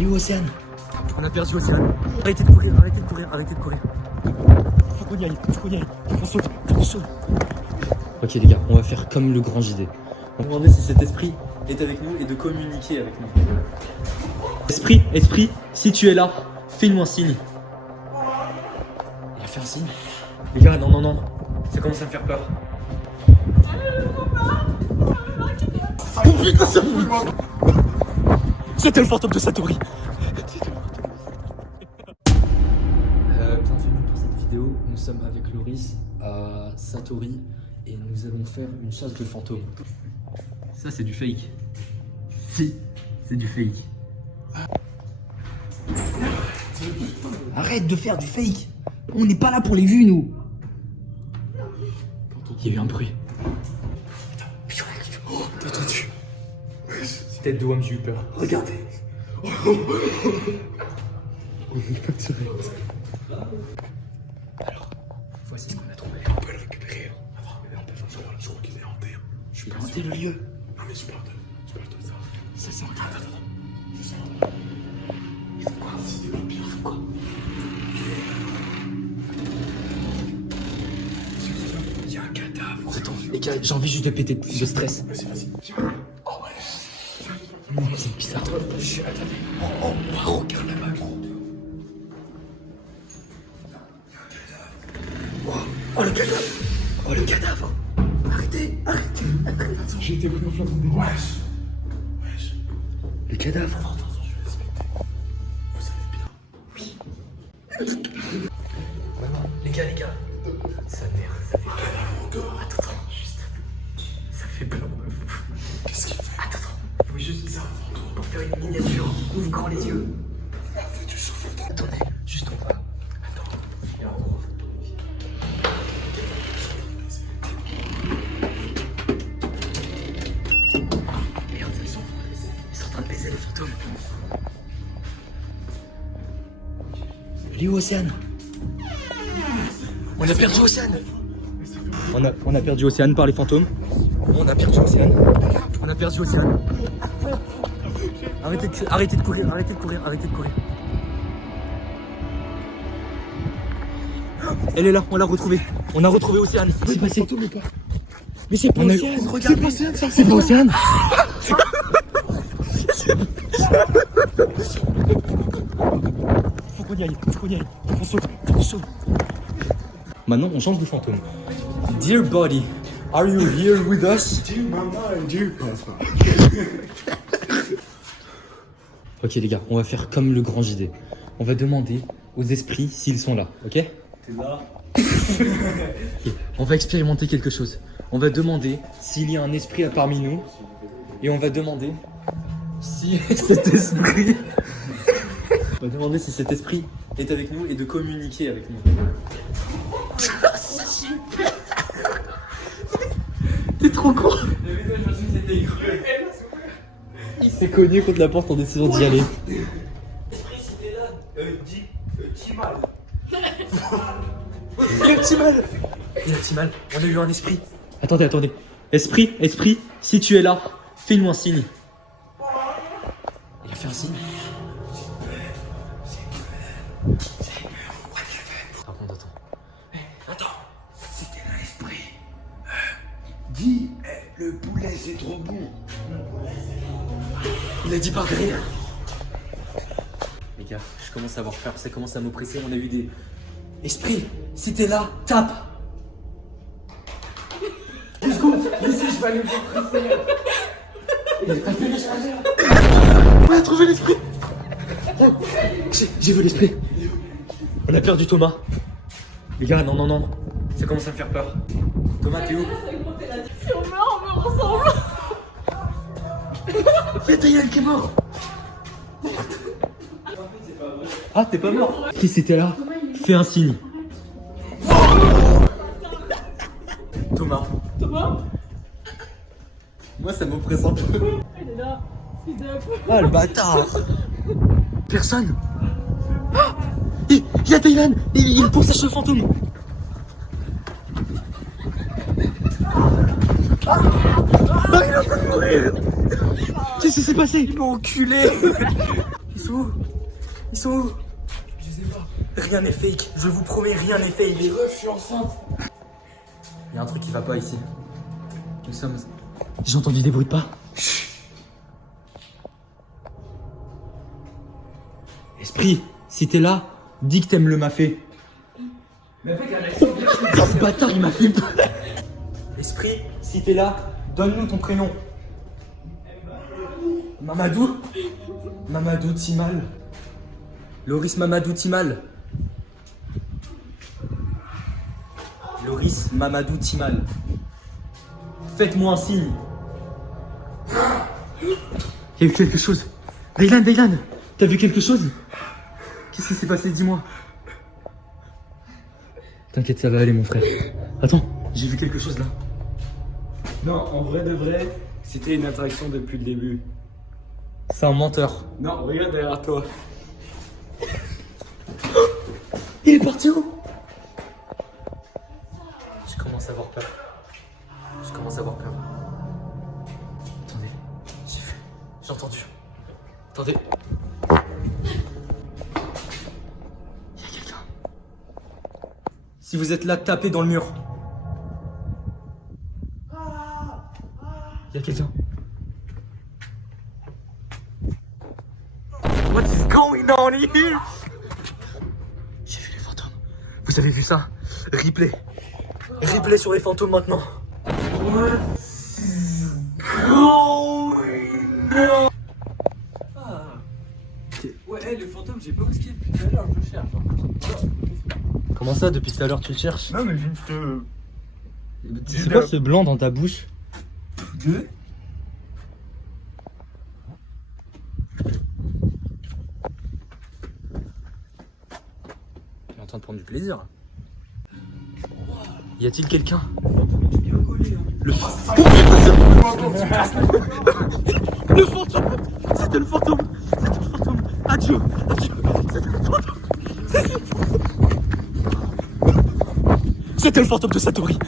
Il est où Océane? On a perdu Océane. Arrêtez de courir, arrêtez de courir, arrêtez de courir. Faut qu'on y aille, faut qu'on y aille. Faut qu'on saute, faut qu'on saute. Ok les gars, on va faire comme le grand JD. On va demander si cet esprit est avec nous et de communiquer avec nous. Esprit, si tu es là, fais-nous un signe. Il a fait un signe. Les gars, non. Ça commence à me faire peur. Oh putain, ça me fait. C'était le fantôme de Satori. Bienvenue pour cette vidéo. Nous sommes avec Loris à Satori et nous allons faire une chasse de fantômes. Ça, c'est du fake. Si, c'est du fake. Arrête de faire du fake. On n'est pas là pour les vues, nous. Il y a eu un bruit. Oh, t'as entendu? Tête de Wam, j'ai eu peur. Regardez. On est pas tiré. Alors, voici ce qu'on a trouvé. On peut le récupérer. Je crois qu'il est hanté. Je suis pas hanté le lieu. Non mais je parle de ça. Ça sent grave. Je sens. Il faut quoi? Il faut quoi? Il y a un cadavre. Attends, les gars, j'ai envie juste de péter de stress. Vas-y. Oh ouais. C'est bizarre. Attendez. Oh, regarde là-bas, gros. Oh le cadavre. Arrêtez. J'ai été pris en flamme de wesh. Le cadavre. Attention, je vais respecter. Vous allez bien? Oui. Les gars. Ça merde, ça fait peur. Attends, juste. Ça fait peur. Qu'est-ce qu'il fait? Attends, faut juste ça. Pour faire une miniature. Ouvre grand les yeux. Fais du souffle. Attendez, juste on va. Attends, il y a un gros. Merde, ils sont en train de baiser les fantômes. Il est où Océane? On a perdu Océane. On a perdu Océane par les fantômes. On a perdu Océane. Arrêtez de courir. Elle est là, on l'a retrouvée. On a retrouvé Océane. C'est passé. Mais c'est pas Océane, regarde. C'est pas Océane. Faut qu'on y aille. Faut qu'on saute. Maintenant, on change de fantôme. Dear body, are you here with us? Dear mama and dear papa. Ok les gars, on va faire comme le grand JD. On va demander aux esprits s'ils sont là, ok? T'es là. Okay. On va expérimenter quelque chose. On va demander s'il y a un esprit parmi nous. Et on va demander si cet esprit... On va demander si cet esprit est avec nous et de communiquer avec nous. T'es trop con. Il s'est cogné contre la porte en essayant d'y aller. Esprit, si t'es là, dis mal. Il a petit mal. On a eu un esprit. Attendez. Esprit, si tu es là, fais-nous un signe. Il a fait un signe. Attends. Si t'es là, esprit, dis, le poulet c'est trop bon. Il a dit par derrière. Les gars, je commence à avoir peur, ça commence à m'oppresser. On a eu des... Esprit, si t'es là, tape. 10 secondes, ici je vais aller voir. Il a tapé l'esprit. On a trouvé l'esprit. J'ai vu l'esprit. On a perdu Thomas. Les gars, non. Ça commence à me faire peur. Thomas, t'es où? Si on meurt ensemble. Il y a Taïlan qui est mort. Ah, t'es pas mort? Qui c'était là? Fais un signe. Thomas. Moi, ça m'oppresse un peu. Il est là. Ah, le bâtard. Personne. Ah, il y a Taïlan. Il poursuit le fantôme. Ah, il est en train de mourir. Qu'est-ce qui s'est passé? Il m'a enculé. Ils sont où? Ils sont où? Je sais pas. Rien n'est fake, je vous promets, rien n'est fake. Les refs, je suis enceinte. Il y a un truc qui va pas ici. Nous sommes... J'ai entendu des bruits de pas. Chut. Esprit, si t'es là, dis que t'aimes le mafé. Mais mec, ce bâtard, il m'a fait peur. Esprit, si t'es là, donne-nous ton prénom. Mamadou? Mamadou Timal. Loris Mamadou Timal. Loris Mamadou Timal. Faites-moi un signe. Il y a eu quelque chose. Daylan, t'as vu quelque chose? Qu'est-ce qui s'est passé? Dis-moi. T'inquiète, ça va aller, mon frère. Attends, j'ai vu quelque chose là. Non, en vrai de vrai, c'était une attraction depuis le début. C'est un menteur. Non, regarde derrière toi. Il est parti où? Je commence à avoir peur. Attendez, j'ai vu, j'ai entendu. Attendez. Il y a quelqu'un. Si vous êtes là, tapez dans le mur. Il y a quelqu'un. What is going on here? J'ai vu les fantômes. Vous avez vu ça? Replay. Replay sur les fantômes maintenant. Ouais, le fantôme, j'ai pas où ce qu'il est depuis tout à l'heure, je le cherche. Comment ça, depuis tout à l'heure tu le cherches? Non, mais juste. C'est quoi ce blanc dans ta bouche? Deux. Tu es en train de prendre du plaisir. Y a-t-il quelqu'un? Le fantôme! Le fantôme! C'était le fantôme! C'était le fantôme! Adieu! C'était le fantôme! C'était le fantôme de Satori!